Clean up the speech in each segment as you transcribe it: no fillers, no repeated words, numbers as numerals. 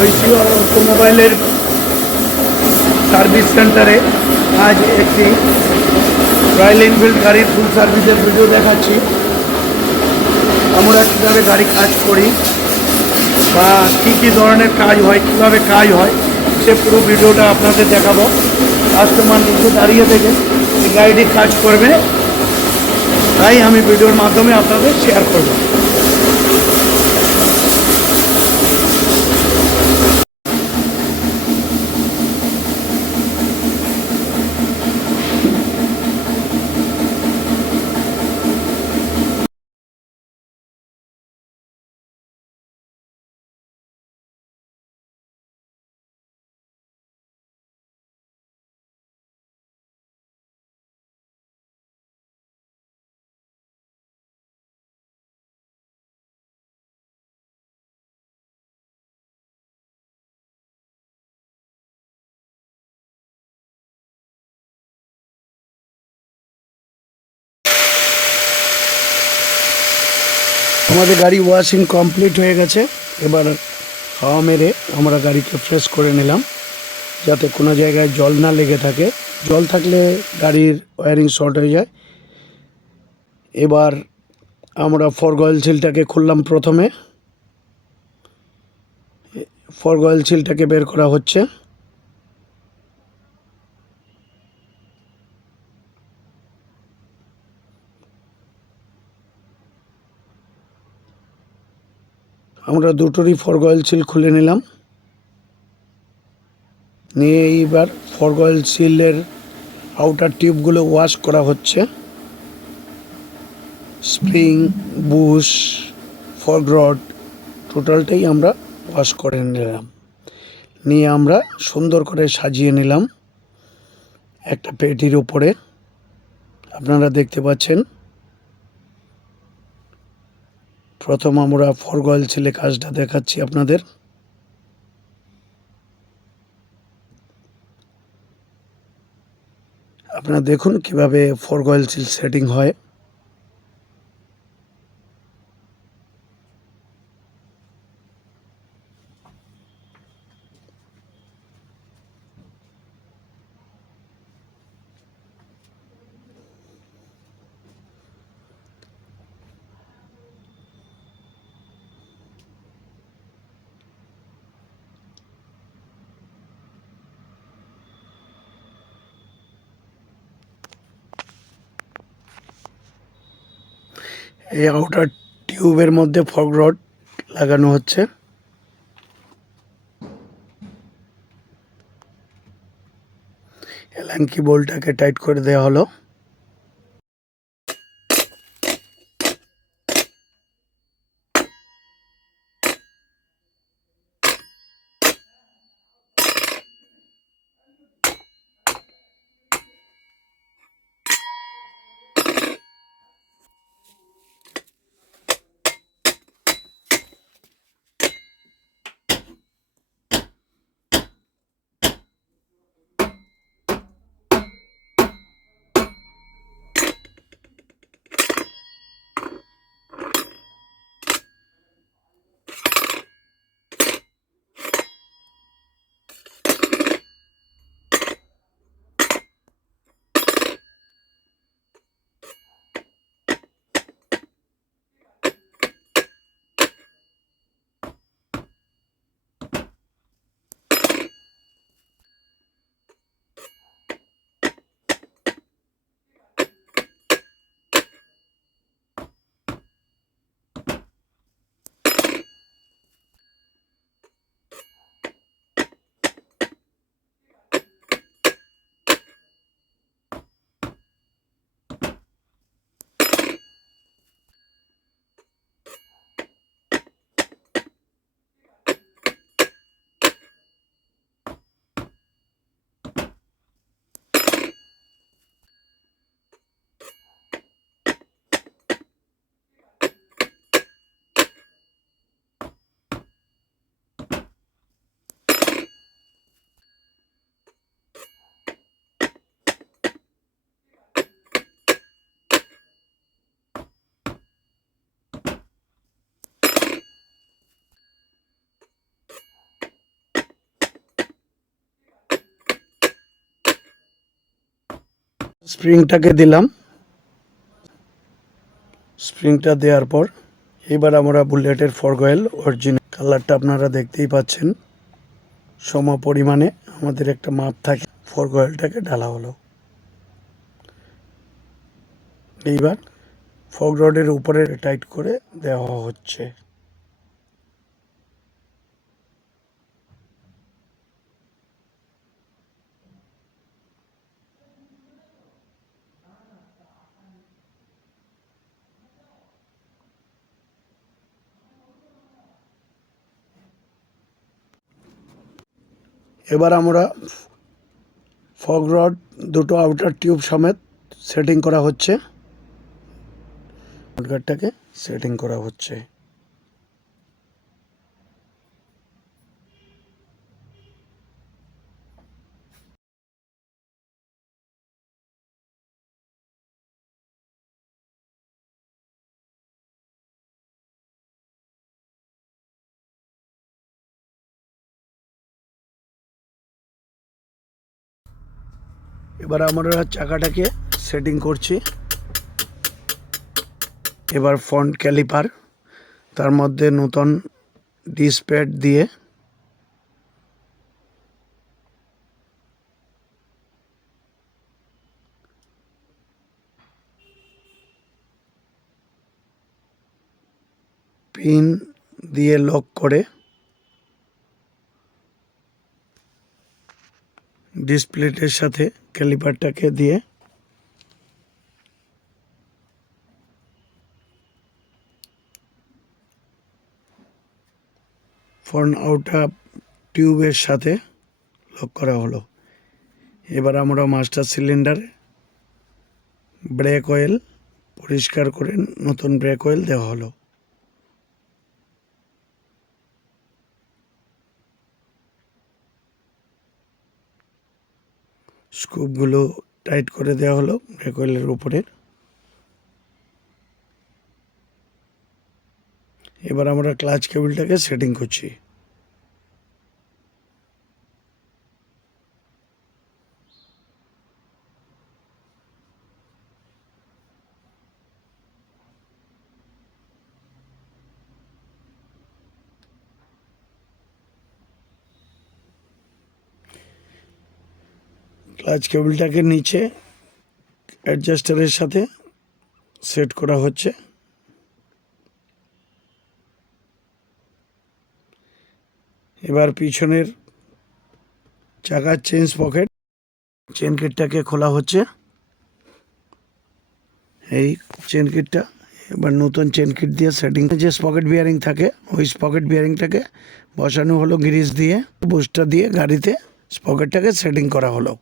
Oishi অটোমোবাইলের service সেন্টারে আজ একটি রয়্যাল এনফিল্ড গাড়ির ফুল সার্ভিসের ভিডিও দেখাচ্ছি। আমরা কীভাবে গাড়ি কাজ করি বা কী কী ধরনের কাজ হয়, কীভাবে কাজ হয়, সে পুরো ভিডিওটা আপনাদের দেখাবো। কাস্টমার নিচে দাঁড়িয়ে থেকে এই গাড়িটি কাজ করবে, তাই আমি ভিডিওর মাধ্যমে আপনাদের শেয়ার করব। আমাদের গাড়ি ওয়াশিং কমপ্লিট হয়ে গেছে। এবার হাওয়া মেরে আমরা গাড়িকে ফ্রেশ করে নিলাম, যাতে কোনো জায়গায় জল না লেগে থাকে। জল থাকলে গাড়ির ওয়্যারিং শর্ট হয়ে যায়। এবার আমরা ফর্গ অয়েল সিলটাকে খুললাম। প্রথমে ফর্গ অয়েল সিলটাকে বের করা হচ্ছে। আমরা দুটোরই ফর্গ অয়েল সিল খুলে নিলাম। নিয়ে এইবার ফর্গ অয়েল সিলের আউটার টিউবগুলো ওয়াশ করা হচ্ছে। স্প্রিং, বুশ, ফর্গ রড টোটালটাই আমরা ওয়াশ করে নিলাম। নিয়ে আমরা সুন্দর করে সাজিয়ে নিলাম একটা পেটির উপরে। আপনারা দেখতে পাচ্ছেন, প্রথম আমরা ফর্গ অয়েল সিলে কাজটা দেখাচ্ছি আপনাদের। আপনারা দেখুন কিভাবে ফর্গ অয়েল সিল সেটিং হয়। এই আউটার টিউবের মধ্যে ফগ রড লাগানো হচ্ছে। অ্যালান কি বোল্টটাকে টাইট করে দেওয়া হলো। স্প্রিংটাকে দিলাম। স্প্রিংটা দেওয়ার পর এবার আমরা বুলেটের ফর্ক অয়েল অরিজিনাল কালারটা আপনারা দেখতেই পাচ্ছেন। সম পরিমাণে আমাদের একটা মাপ থাকে, ফর্ক অয়েলটাকে ঢালা হলো। এইবার ফগ রডের উপরে টাইট করে দেওয়া হচ্ছে। এবার আমরা ফগ রড দুটো আউটার টিউব সমেত সেটিং করা হচ্ছে। গার্ডটাকে সেটিং করা হচ্ছে। এবার আমরা চাকাটাকে সেটিং করছি। এবার ফ্রন্ট ক্যালিপার, তার মধ্যে নতুন ডিস্ক প্যাড দিয়ে পিন দিয়ে লক করে ডিসপ্লেটের সাথে ক্যালিপারটাকে দিয়ে ফ্রন্ট আউটার টিউবের সাথে লক করা হলো। এবার আমরা মাস্টার সিলিন্ডারে ব্রেক অয়েল পরিষ্কার করে নতুন ব্রেক অয়েল দেওয়া হলো। স্ক্রুপগুলো টাইট করে দেওয়া হলো ব্রেক অয়েলের উপরে। এবার আমরা ক্লাচ কেবলটাকে সেটিং করছি। ক্লাচ কেবলটাকে নিচে অ্যাডজাস্টারের সাথে সেট করা হচ্ছে। এবার পিছনের চাকার চেন কিটটাকে খোলা হচ্ছে। এই চেন কিটটা এবার নতুন চেন কিট দিয়ে সেটিং, যে স্পকেট বিয়ারিং থাকে ওই স্পকেট বিয়ারিংটাকে বসানো হলো গ্রিস দিয়ে। বুস্টার দিয়ে গাড়িতে স্পকেটটাকে সেটিং করা হলো।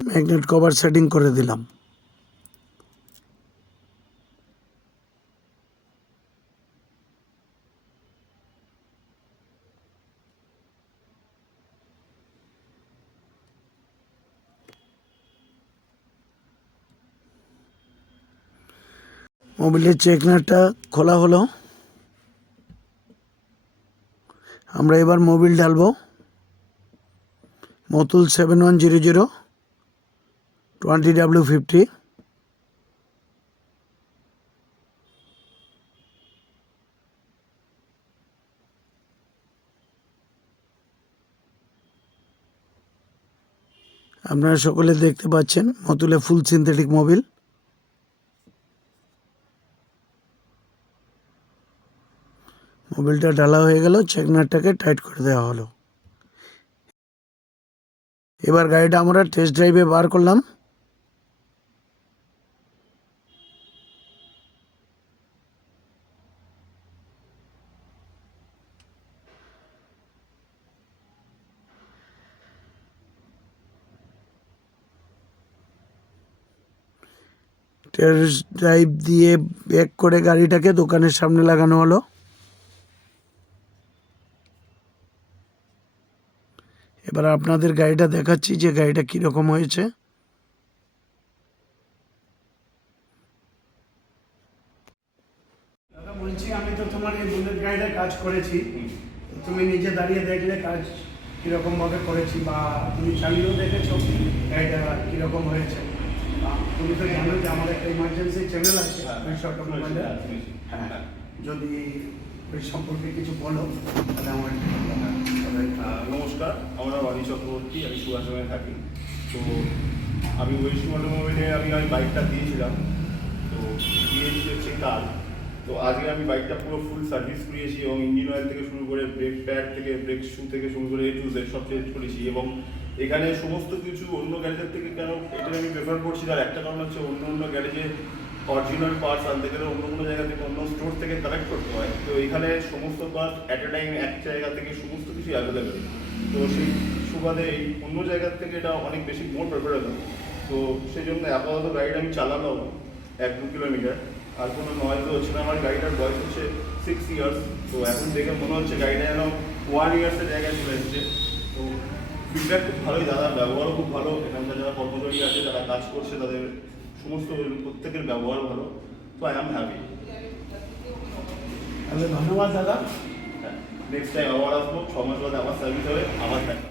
ম্যাগনেট কভার সেটিং করে দিলাম। মোবিলের চেকনারটা খোলা হলো। আমরা এবার মোবিল ঢালবো। মতুল 7100 20W50। আপনারা সকলে দেখতে পাচ্ছেন মতুলে ফুল সিনথেটিক মোবিল। মোবিলটা ঢালা হয়ে গেল, চেকনারটাকে টাইট করে দেওয়া হলো। এবার গাড়িটা আমরা টেস্ট ড্রাইভে বার করলাম। টেস্ট ড্রাইভ দিয়ে ব্যাক করে গাড়িটাকে দোকানের সামনে লাগানো হলো। এবার আপনাদের গাড়িটা দেখাচ্ছি যে গাড়িটা কীরকম হয়েছে। দাদা বলছি, আমি তো তোমার এই বুলেট গাড়িটায় কাজ করেছি, তুমি নিজে দাঁড়িয়ে দেখলে কাজ কীরকমভাবে করেছি, বা তুমি চালিয়েও দেখেছো গাড়িটা কীরকম হয়েছে। তুমি তো জানো যে আমার একটা ইমার্জেন্সি চ্যানেল আছে অটোমোবাইলে। হ্যাঁ, যদি ওই সম্পর্কে কিছু বলো তাহলে আমার নমস্কার, আমার নাম অনিল চক্রবর্তী, আমি সুভাষগ্রামে থাকি। তো আমি ওয়েস্ট অটোমোবাইলে আমি বাইকটা দিয়েছিলাম, তো দিয়েছি হচ্ছে কাল। তো আজকে আমি বাইকটা পুরো ফুল সার্ভিস করিয়েছি এবং ইঞ্জিন অয়েল থেকে শুরু করে ব্রেক প্যাড থেকে ব্রেক শু থেকে শুরু করে A to Z সব চেঞ্জ করেছি। এবং এখানে সমস্ত কিছু অন্য গ্যারেজের থেকে কেন এটা আমি প্রেফার করছি, তার একটা কারণ হচ্ছে অন্য গ্যারেজে অরিজিনাল পার্টস আনতে গেলে অন্য কোনো জায়গা থেকে অন্য স্টোর থেকে কালেক্ট করতে হয়। তো এখানে সমস্ত পার্টস অ্যাট এ টাইম এক জায়গা থেকে সমস্ত কিছু অ্যাভেলেবেল। তো সেই সুবাদে এই অন্য জায়গার থেকে এটা অনেক বেশি মোর প্রেফারেবল। তো সেই জন্য আপাতত গাড়িটা আমি চালালাম 1-2 কিলোমিটার, আর কোনো নয়েজও হচ্ছে না। আমার গাড়িটার বয়স হচ্ছে 6 ইয়ার্স। তো এখন দেখে মনে হচ্ছে গাড়িটা যেন 1 ইয়ার্সের জায়গায় চলে এসেছে। তো ফিডব্যাক খুব ভালোই, দাদার ব্যবহারও খুব ভালো। এখানকার যারা কর্মচারী আছে, যারা কাজ করছে, তাদের সমস্ত প্রত্যেকের ব্যবহার ভালো। তো আই এম হ্যাপি। তাহলে ধন্যবাদ দাদা। নেক্সট টাইম আবার আসবো, 6 মাস বাদে আবার সার্ভিস হবে, আবার দেখা।